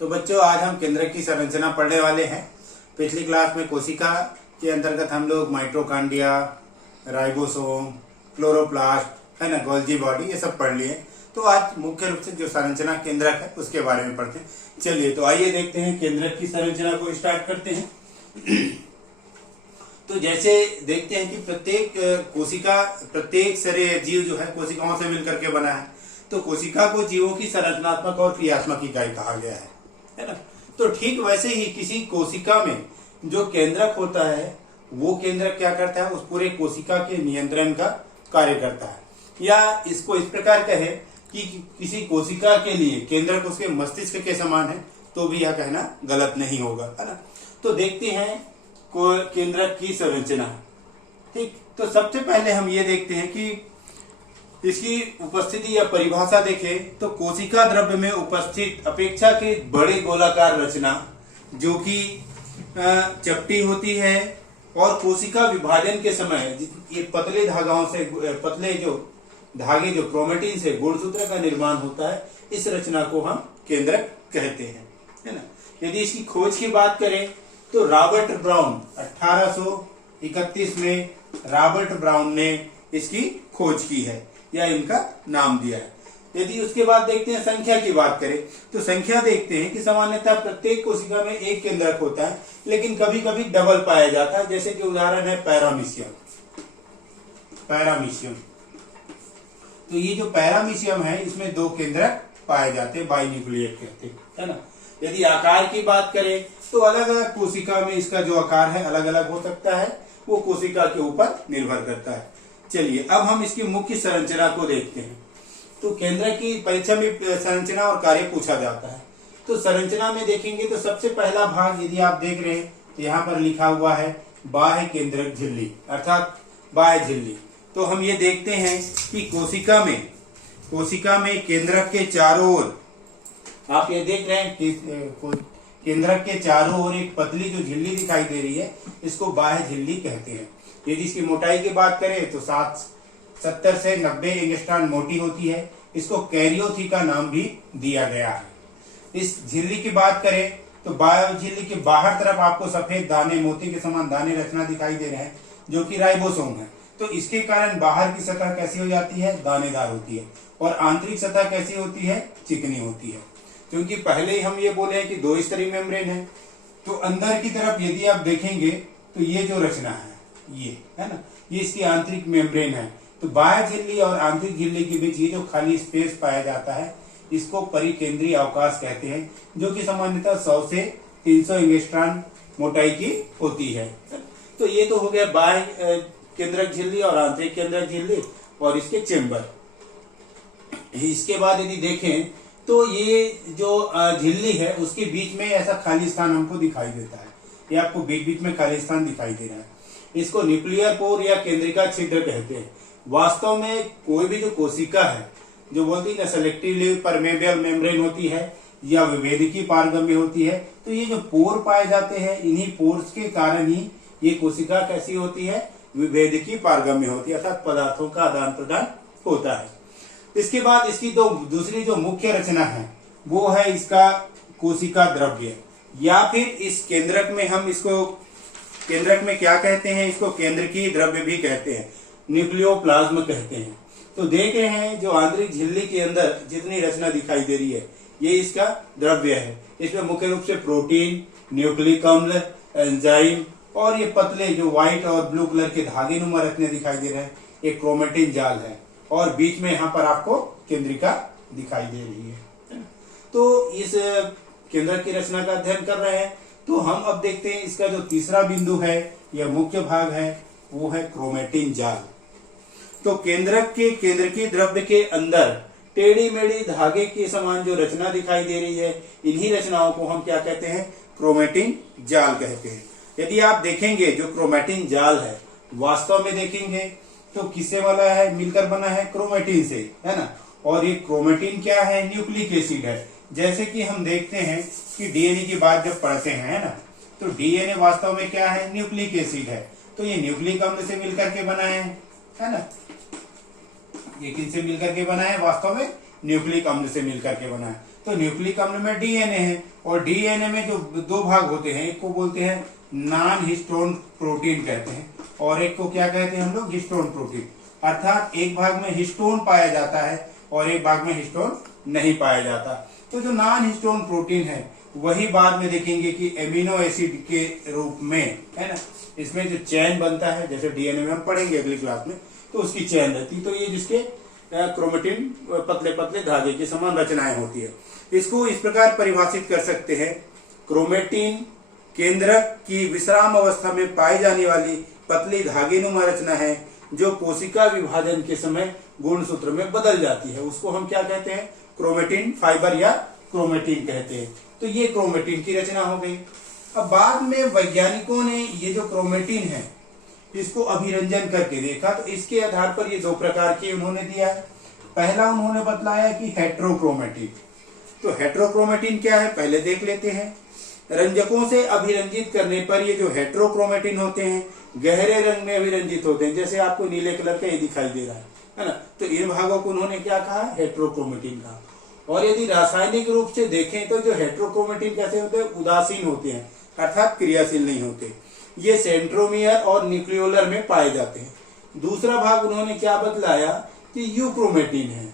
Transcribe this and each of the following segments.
तो बच्चों आज हम केंद्रक की संरचना पढ़ने वाले हैं। पिछली क्लास में कोशिका के अंतर्गत हम लोग माइटोकॉन्ड्रिया, राइबोसोम, क्लोरोप्लास्ट है ना, गोल्जी बॉडी, ये सब पढ़ लिए। तो आज मुख्य रूप से जो संरचना केंद्रक है उसके बारे में पढ़ते हैं। चलिए तो आइए देखते हैं केंद्रक की संरचना को स्टार्ट करते हैं। तो जैसे देखते हैं कि प्रत्येक कोशिका, प्रत्येक शरीर जीव जो है कोशिकाओं से मिलकर के बना है। तो कोशिका को जीवों की संरचनात्मक और क्रियात्मक इकाई कहा गया है ना। तो ठीक वैसे ही किसी कोशिका में जो केंद्रक होता है वो केंद्रक क्या करता है, उस पूरे कोशिका के नियंत्रण का कार्य करता है। या इसको इस प्रकार कहे कि किसी कोशिका के लिए केंद्रक उसके मस्तिष्क के समान है तो भी यह कहना गलत नहीं होगा, है ना। तो देखते हैं केंद्रक की संरचना। ठीक, तो सबसे पहले हम ये देखते हैं कि इसकी उपस्थिति या परिभाषा देखें तो कोशिका द्रव्य में उपस्थित अपेक्षाकृत बड़े गोलाकार रचना जो कि चपटी होती है और कोशिका विभाजन के समय ये पतले धागाओं से, पतले जो धागे जो क्रोमेटिन से गुणसूत्र का निर्माण होता है, इस रचना को हम केंद्रक कहते हैं, है ना। यदि इसकी खोज की बात करें तो रॉबर्ट ब्राउन 1831 में रॉबर्ट ब्राउन ने इसकी खोज की है या इनका नाम दिया है। यदि उसके बाद देखते हैं संख्या की बात करें तो संख्या देखते हैं कि सामान्यतः प्रत्येक कोशिका में एक केंद्रक होता है, लेकिन कभी कभी डबल पाया जाता है। जैसे कि उदाहरण है पैरामीशियम। तो ये जो पैरामीशियम है इसमें दो केंद्रक पाए जाते हैं, बाइन्यूक्लिएट कहते हैं, है ना। यदि आकार की बात करें तो अलग अलग कोशिका में इसका जो आकार है अलग अलग हो सकता है, वो कोशिका के ऊपर निर्भर करता है। चलिए अब हम इसकी मुख्य संरचना को देखते हैं। तो केंद्रक की परीक्षा में संरचना और कार्य पूछा जाता है। तो संरचना में देखेंगे तो सबसे पहला भाग यदि आप देख रहे हैं तो यहाँ पर लिखा हुआ है बाह्य केंद्रक झिल्ली, अर्थात बाह्य झिल्ली। तो हम ये देखते हैं कि कोशिका में केंद्रक के चारों ओर, आप ये देख रहे हैं कि केंद्रक के चारों ओर एक पतली जो झिल्ली दिखाई दे रही है, इसको बाह्य झिल्ली कहते हैं। यदि इसकी मोटाई की बात करें तो 70 से 90 एंगस्ट्रॉम मोटी होती है। इसको कैरियोथिका नाम भी दिया गया है। इस झिल्ली की बात करें तो बाह्य झिल्ली के बाहर तरफ आपको सफेद दाने, मोती के समान दाने रचना दिखाई दे रहे हैं जो कि राइबोसोम है। तो इसके कारण बाहर की सतह कैसी हो जाती है, दानेदार होती है, और आंतरिक सतह कैसी होती है, चिकनी होती है। क्योंकि पहले ही हम ये बोले हैं कि दो स्तरीय मेम्ब्रेन है। तो अंदर की तरफ यदि आप देखेंगे तो ये जो रचना है, ये है ना, ये इसकी आंतरिक मेम्ब्रेन है। तो बाह्य झिल्ली और आंतरिक झिल्ली के बीच ये जो खाली स्पेस पाया जाता है इसको परिकेंद्रीय अवकाश कहते हैं, जो कि सामान्यतः 100 से 300 एंगस्ट्रॉम मोटाई की होती है। तो ये तो हो गया बाह्य केंद्रक झिल्ली और आंतरिक केंद्रक झिल्ली और इसके चेंबर। इसके बाद यदि देखें तो ये जो झिल्ली है उसके बीच में ऐसा खाली स्थान हमको दिखाई देता है। ये आपको बीच बीच में खाली स्थान दिखाई दे रहा है। इसको न्यूक्लियर पोर या केंद्रिका छिद्र कहते हैं। वास्तव में कोई भी जो कोशिका है, जो बोलती है ना सेलेक्टिवली परमेबल मेम्ब्रेन होती है या विभेदकी पारगम्य होती है, तो ये जो पोर पाए जाते हैं, इन्हीं पोर्स के कारण ही ये कोशिका कैसी होती है, विभेदकी पारगम्य होती है, अर्थात पदार्थों का आदान प्रदान होता है। इसके बाद इसकी दूसरी जो मुख्य रचना है वो है इसका कोशिका द्रव्य, या फिर इस केंद्रक में हम इसको केंद्रक में क्या कहते हैं, इसको केंद्रकीय द्रव्य भी कहते हैं, न्यूक्लियोप्लाज्म कहते हैं। तो देख रहे हैं जो आंतरिक झिल्ली के अंदर जितनी रचना दिखाई दे रही है ये इसका द्रव्य है। इसमें मुख्य रूप से प्रोटीन, न्यूक्लिक अम्ल, एंजाइम और ये पतले जो व्हाइट और ब्लू कलर के धागे नुमा रचने दिखाई दे रहे हैं, एक क्रोमेटिन जाल है, और बीच में यहाँ पर आपको केंद्रिका दिखाई दे रही है। तो इस केंद्रक की रचना का अध्ययन कर रहे हैं। तो हम अब देखते हैं इसका जो तीसरा बिंदु है या मुख्य भाग है वो है क्रोमेटिन जाल। तो केंद्रक के केंद्रकीय द्रव्य के अंदर टेढ़ी मेढ़ी धागे के समान जो रचना दिखाई दे रही है, इन्हीं रचनाओं को हम क्या कहते हैं, क्रोमेटिन जाल कहते हैं। यदि आप देखेंगे जो क्रोमेटिन जाल है वास्तव में देखेंगे तो किससे वाला है, मिलकर बना है क्रोमेटिन से, है ना। और ये क्रोमेटिन क्या है, न्यूक्लिक एसिड है। जैसे कि हम देखते हैं कि डीएनए की बात जब पढ़ते हैं, है ना, तो डीएनए वास्तव में क्या है, न्यूक्लिक एसिड है। तो ये न्यूक्लिक अम्ल से मिलकर के बना है ना। ये किनसे मिलकर के बना है, वास्तव में न्यूक्लिक अम्ल से मिलकर के बना है। तो न्यूक्लिक अम्ल में डीएनए है, और डीएनए में जो दो भाग होते हैं, एक को बोलते हैं नॉन हिस्टोन प्रोटीन कहते हैं, और एक को क्या कहते हैं हम लोग, हिस्टोन प्रोटीन। अर्थात एक भाग में हिस्टोन पाया जाता है और एक भाग में हिस्टोन नहीं पाया जाता। तो जो नॉन हिस्टोन प्रोटीन है वही बाद में देखेंगे कि एमिनो एसिड के रूप में, है ना, इसमें जो चेन बनता है, जैसे डीएनए में हम पढ़ेंगे अगली क्लास में, तो उसकी चेन रहती है। तो ये जिसके क्रोमेटिन पतले पतले धागे के समान रचनाएं होती है। इसको इस प्रकार परिभाषित कर सकते हैं, क्रोमेटिन केंद्रक की विश्राम अवस्था में पाई जाने वाली पतली धागेनुमा रचना है जो कोशिका विभाजन के समय गुणसूत्र में बदल जाती है। उसको हम क्या कहते हैं, क्रोमेटिन फाइबर या क्रोमेटिन कहते हैं। तो ये क्रोमेटिन की रचना हो गई। अब बाद में वैज्ञानिकों ने ये जो क्रोमेटिन है इसको अभिरंजन करके देखा, तो इसके आधार पर ये दो प्रकार के उन्होंने दिया है। पहला उन्होंने बतलाया कि हेट्रोक्रोमेटिन। तो हेट्रोक्रोमेटिन क्या है पहले देख लेते हैं। रंजकों से अभिरंजित करने पर ये जो हेट्रोक्रोमेटिन होते हैं गहरे रंग में अभिरंजित होते हैं, जैसे आपको नीले कलर का ये दिखाई दे रहा है ना। तो इन भागों को उन्होंने क्या कहा, हेट्रोक्रोमेटिन कहा। और यदि रासायनिक रूप से देखें तो जो हेट्रोक्रोमेटिन कैसे होते हैं, उदासीन होते हैं, अर्थात क्रियाशील नहीं होते। ये सेंट्रोमियर और न्यूक्लियोलर में पाए जाते हैं। दूसरा भाग उन्होंने क्या बतलाया कि यूक्रोमेटिन है।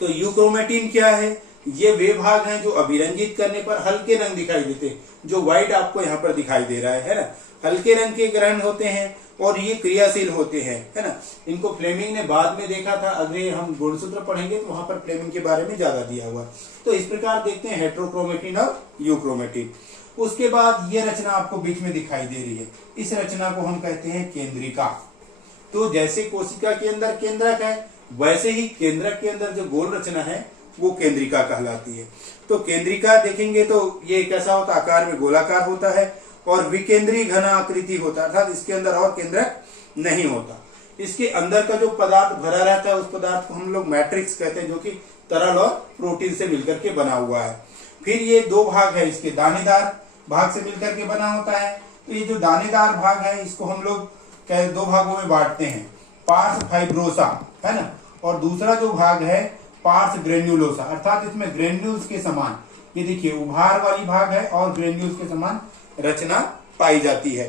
तो यूक्रोमेटिन क्या है, ये वे भाग हैं जो अभिरंजित करने पर हल्के रंग दिखाई देते हैं, जो व्हाइट आपको यहाँ पर दिखाई दे रहा है ना। हल्के रंग के ग्रहण होते हैं और ये क्रियाशील होते हैं, है ना। इनको फ्लेमिंग ने बाद में देखा था, अगले हम गुणसूत्र पढ़ेंगे तो वहां पर फ्लेमिंग के बारे में ज्यादा दिया हुआ। तो इस प्रकार देखते हैं हेट्रोक्रोमेटिन और यूक्रोमेटिन। उसके बाद ये रचना आपको बीच में दिखाई दे रही है, इस रचना को हम कहते हैं केंद्रिका। तो जैसे कोशिका के अंदर केंद्रक है, वैसे ही केंद्रक के अंदर जो गोल रचना है वो केंद्रिका कहलाती है। तो केंद्रिका देखेंगे तो ये कैसा होता है, आकार में गोलाकार होता है और विकेंद्रीय घना आकृति होता है, अर्थात इसके अंदर और केंद्रक नहीं होता। इसके अंदर का जो पदार्थ भरा रहता है उस पदार्थ को हम लोग मैट्रिक्स कहते हैं, जो कि तरल और प्रोटीन से मिलकर के बना हुआ है। फिर ये दो भाग है, इसके दानेदार भाग से मिलकर के बना होता है। तो ये जो दानेदार भाग है इसको हम लोग दो भागों में बांटते हैं, पार्स फाइब्रोसा, है ना, और दूसरा जो भाग है पार्स ग्रेन्युलोसा, अर्थात इसमें ग्रेन्यूल्स के समान, ये देखिए उभार वाली भाग है और ग्रेन्यूल्स के समान रचना पाई जाती है।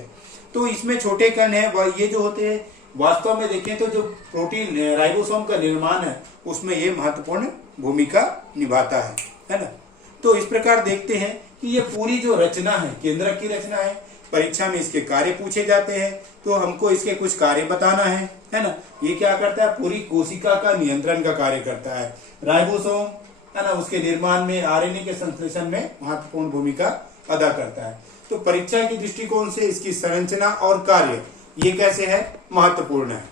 तो इसमें छोटे कण है, ये जो होते हैं वास्तव में देखें तो जो प्रोटीन राइबोसोम का निर्माण है उसमें ये महत्वपूर्ण भूमिका निभाता है ना। तो इस प्रकार देखते हैं कि ये पूरी जो रचना है केंद्रक की रचना है। परीक्षा में इसके कार्य पूछे जाते हैं तो हमको इसके कुछ कार्य बताना है ना। ये क्या करता है, पूरी कोशिका का नियंत्रण का कार्य करता है। राइबोसोम, है ना, उसके निर्माण में आरएनए के संश्लेषण में महत्वपूर्ण भूमिका अदा करता है। तो परीक्षा के दृष्टिकोण से इसकी संरचना और कार्य ये कैसे है, महत्वपूर्ण है।